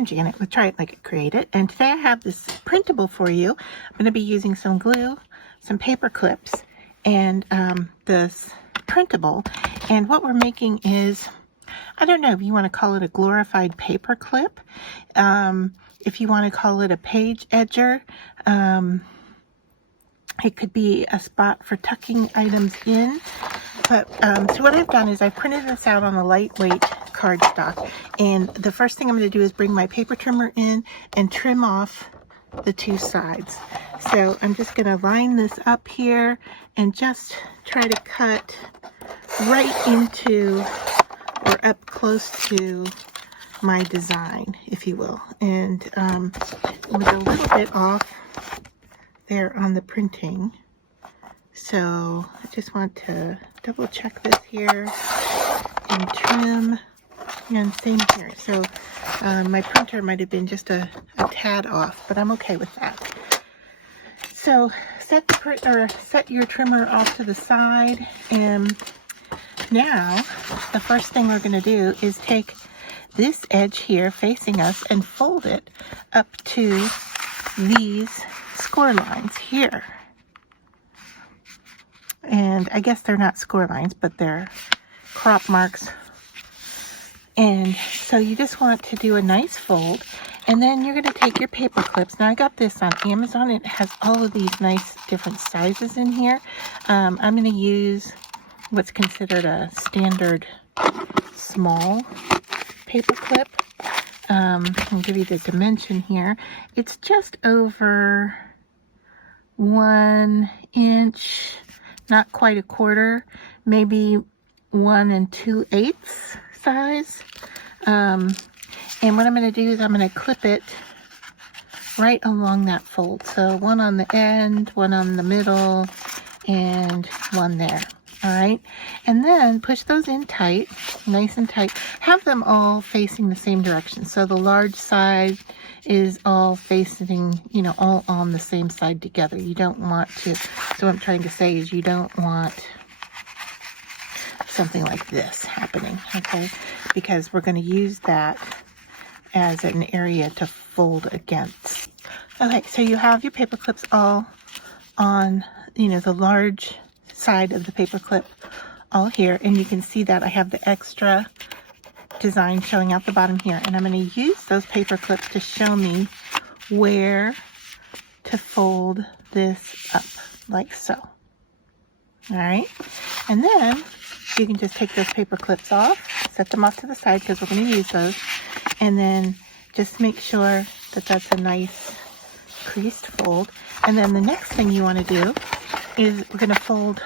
I'm Janet with Try It Like It Create It, and today I have this printable for you. I'm going to be using some glue, some paper clips, and this printable. And what we're making is, I don't know if you want to call it a glorified paper clip, if you want to call it a page edger. It could be a spot for tucking items in. But so what I've done is I printed this out on a lightweight cardstock, and the first thing I'm going to do is bring my paper trimmer in and trim off the two sides. So I'm just going to line this up here and just try to cut right into or up close to my design, if you will. And with a little bit off there on the printing. So I just want to double check this here and trim, and same here. So my printer might have been just a tad off, but I'm okay with that. So set your trimmer off to the side, and now the first thing we're going to do is take this edge here facing us and fold it up to these score lines here. And I guess they're not score lines, but they're crop marks. And so you just want to do a nice fold, and then you're going to take your paper clips. Now I got this on Amazon. It has all of these nice different sizes in here. I'm going to use what's considered a standard small paper clip. I'll give you the dimension here. It's just over 1 inch, not quite a quarter, maybe 1 2/8 size. And what I'm going to do is I'm going to clip it right along that fold. So one on the end, one on the middle, and one there. All right, and then push those in tight, nice and tight. Have them all facing the same direction. So the large side is all facing, all on the same side together. You don't want to, so what I'm trying to say is you don't want something like this happening, okay? Because we're going to use that as an area to fold against. Okay, so you have your paper clips all on, the large side of the paper clip all here, and you can see that I have the extra design showing out the bottom here, and I'm going to use those paper clips to show me where to fold this up, like so. All right, and then you can just take those paper clips off, set them off to the side because we're going to use those, and then just make sure that that's a nice creased fold. And then the next thing you want to do is we're going to fold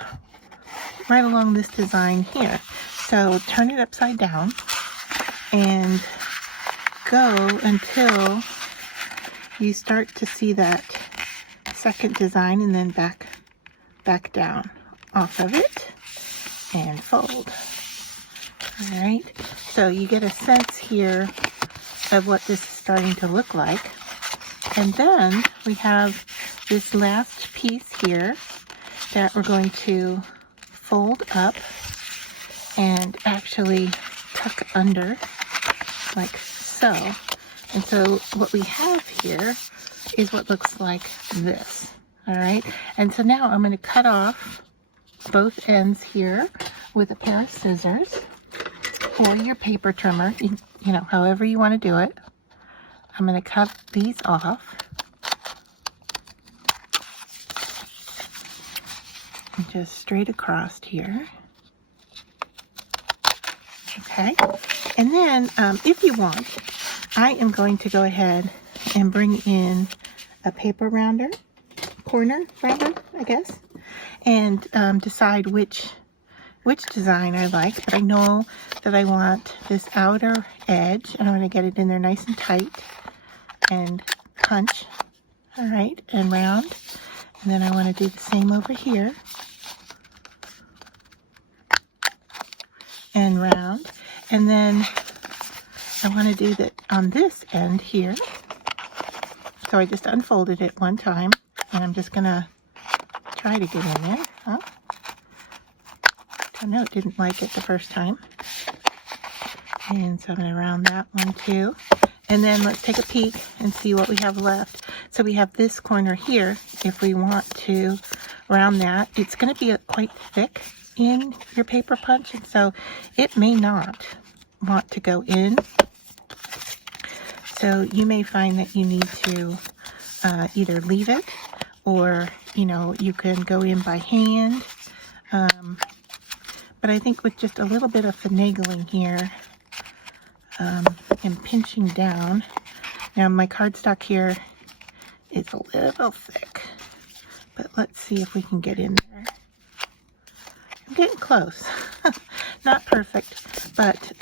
right along this design here. So turn it upside down and go until you start to see that second design, and then back down off of it and fold. All right, so you get a sense here of what this is starting to look like. And then we have this last piece here that we're going to fold up and actually tuck under like so. And so what we have here is what looks like this. All right, and so now I'm going to cut off both ends here with a pair of scissors or your paper trimmer, however you want to do it. I'm going to cut these off. And just straight across here. Okay, and then if you want, I am going to go ahead and bring in a paper corner rounder, I guess, and decide which design I like. But I know that I want this outer edge, and I'm going to get it in there nice and tight and punch, all right, and round. And then I want to do the same over here and round. And then I want to do that on this end here. So I just unfolded it one time, and I'm just going to try to get in there. Oh, I know it didn't like it the first time. And so I'm going to round that one too. And then let's take a peek and see what we have left. So we have this corner here. If we want to round that, it's going to be quite thick in your paper punch, and so it may not want to go in. So you may find that you need to either leave it, or you can go in by hand. But I think with just a little bit of finagling here and pinching down. Now my cardstock here is a little thick, but let's see if we can get in there. I'm getting close. Not perfect, but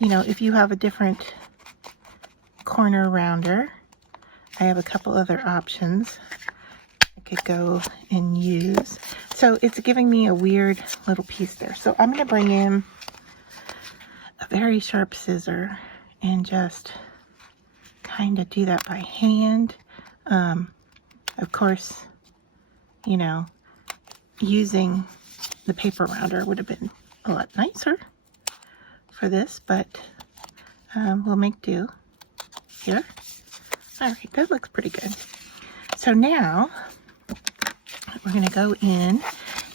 if you have a different corner rounder, I have a couple other options I could go and use. So it's giving me a weird little piece there. So I'm going to bring in a very sharp scissor and just kind of do that by hand. Of course, using the paper rounder would have been a lot nicer for this, but we'll make do here. All right, that looks pretty good. So now we're going to go in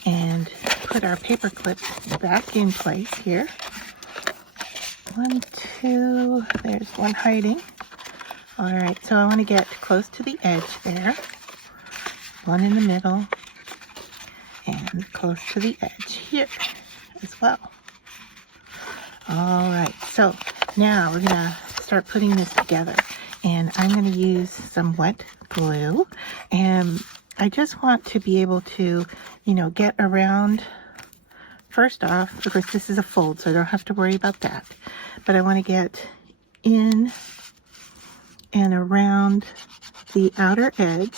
and put our paper clips back in place here. 1, 2, there's one hiding. All right, so I want to get close to the edge there. One in the middle and close to the edge here as well. All right, so now we're gonna start putting this together, and I'm gonna use some wet glue, and I just want to be able to, get around. First off, of course, this is a fold, so I don't have to worry about that, but I want to get in and around the outer edge.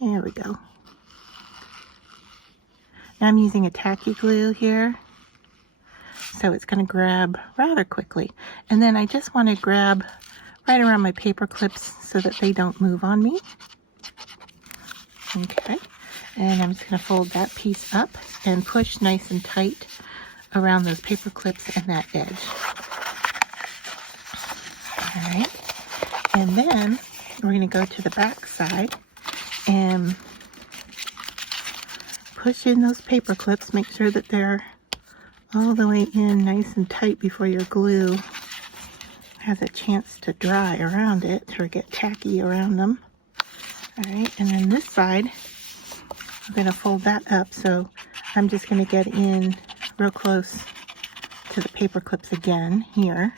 There we go. Now I'm using a tacky glue here, so it's going to grab rather quickly. And then I just want to grab right around my paper clips so that they don't move on me. Okay, and I'm just going to fold that piece up and push nice and tight around those paper clips and that edge. All right, and then we're going to go to the back side and push in those paper clips. Make sure that they're all the way in nice and tight before your glue has a chance to dry around it or get tacky around them. All right, and then this side, I'm going to fold that up, so I'm just going to get in real close to the paper clips again here.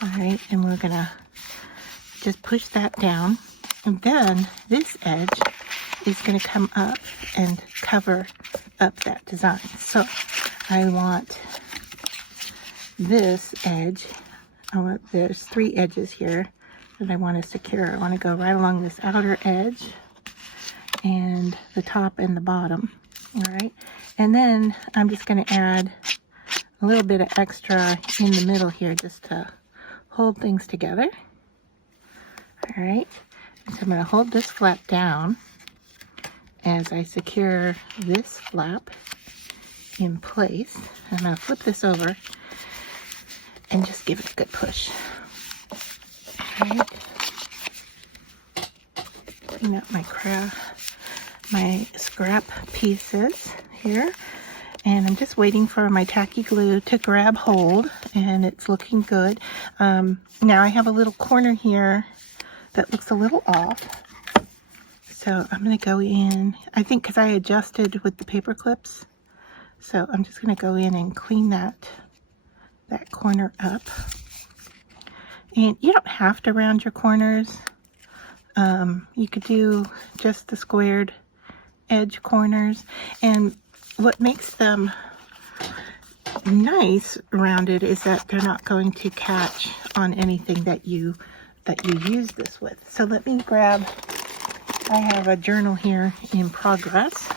All right, and we're going to just push that down, and then this edge is going to come up and cover up that design. So I want this edge, there's 3 edges here that I want to secure. I want to go right along this outer edge and the top and the bottom. All right, and then I'm just going to add a little bit of extra in the middle here just to hold things together. All right, so I'm going to hold this flap down as I secure this flap in place. I'm going to flip this over and just give it a good push. All right. Clean up my scrap pieces here. And I'm just waiting for my tacky glue to grab hold, and it's looking good. Now I have a little corner here that looks a little off. So I'm going to go in, I think because I adjusted with the paper clips. So I'm just going to go in and clean that corner up. And you don't have to round your corners. You could do just the squared edge corners. And what makes them nice rounded is that they're not going to catch on anything that you use this with. So let me grab, I have a journal here in progress,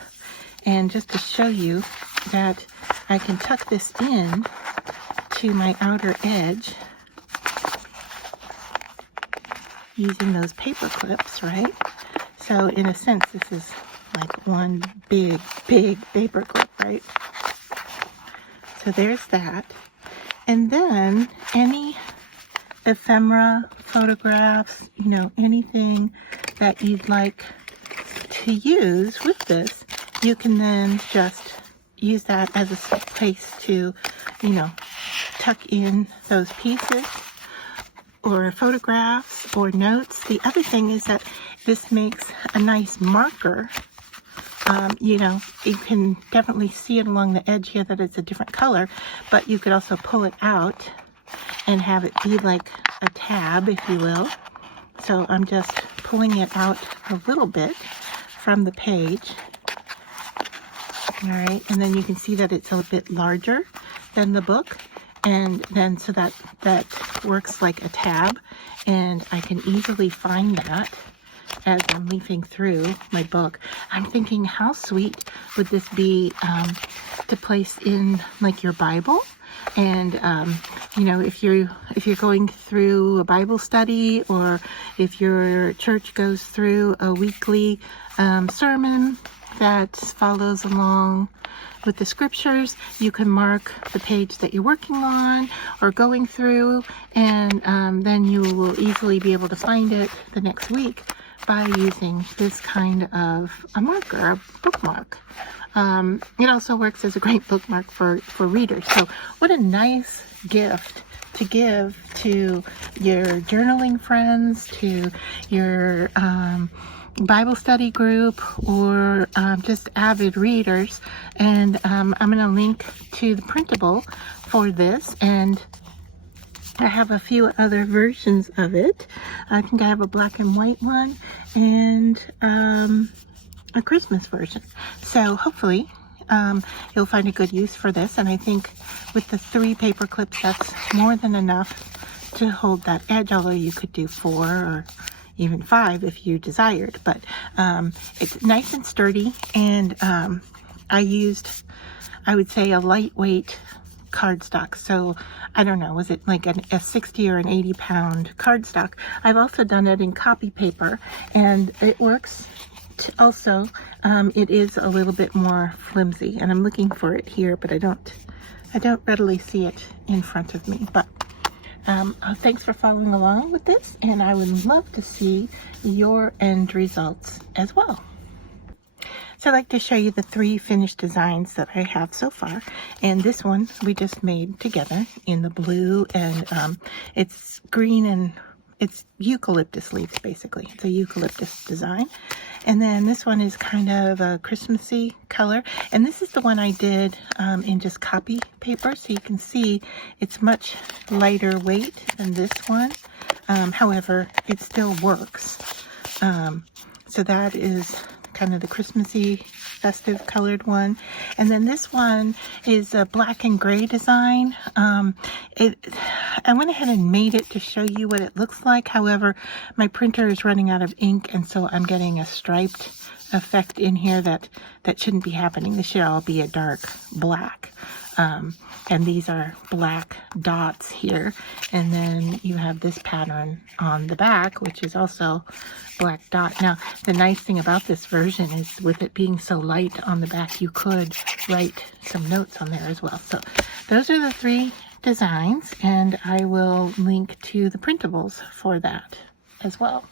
and just to show you that I can tuck this in to my outer edge using those paper clips, right? So in a sense, this is like one big paper clip, right? So there's that. And then any ephemera, photographs, you know, anything that you'd like to use with this, you can then just use that as a place to, you know, tuck in those pieces or photographs or notes. The other thing is that this makes a nice marker. You know, you can definitely see it along the edge here that it's a different color, but you could also pull it out and have it be like a tab, if you will. So I'm just pulling it out a little bit from the page. All right, and then you can see that it's a bit larger than the book, and then so that works like a tab, and I can easily find that as I'm leafing through my book. I'm thinking, how sweet would this be to place in like your Bible? And you know, if you're going through a Bible study, or if your church goes through a weekly sermon that follows along with the scriptures, you can mark the page that you're working on or going through, and then you will easily be able to find it the next week by using this kind of a marker, a bookmark. It also works as a great bookmark for readers. So what a nice gift to give to your journaling friends, to your Bible study group, or just avid readers. And I'm going to link to the printable for this, and I have a few other versions of it. I think I have a black and white one and a Christmas version. So hopefully you'll find a good use for this. And I think with the 3 paper clips, that's more than enough to hold that edge, although you could do 4 or even 5 if you desired. But it's nice and sturdy, and I used, I would say, a lightweight cardstock. So I don't know, was it like a 60 or an 80 pound cardstock? I've also done it in copy paper, and it works also. It is a little bit more flimsy, and I'm looking for it here, but I don't readily see it in front of me. But thanks for following along with this, and I would love to see your end results as well. So I'd like to show you the 3 finished designs that I have so far. And this one we just made together in the blue, and it's green, and it's eucalyptus leaves, basically. It's a eucalyptus design. And then this one is kind of a Christmassy color. And this is the one I did in just copy paper. So you can see it's much lighter weight than this one. However, it still works. So that is kind of the Christmassy festive colored one. And then this one is a black and gray design. I went ahead and made it to show you what it looks like. However, my printer is running out of ink, and so I'm getting a striped effect in here that shouldn't be happening. This should all be a dark black. And these are black dots here. And then you have this pattern on the back, which is also black dot. Now, the nice thing about this version is, with it being so light on the back, you could write some notes on there as well. So those are the 3 designs, and I will link to the printables for that as well.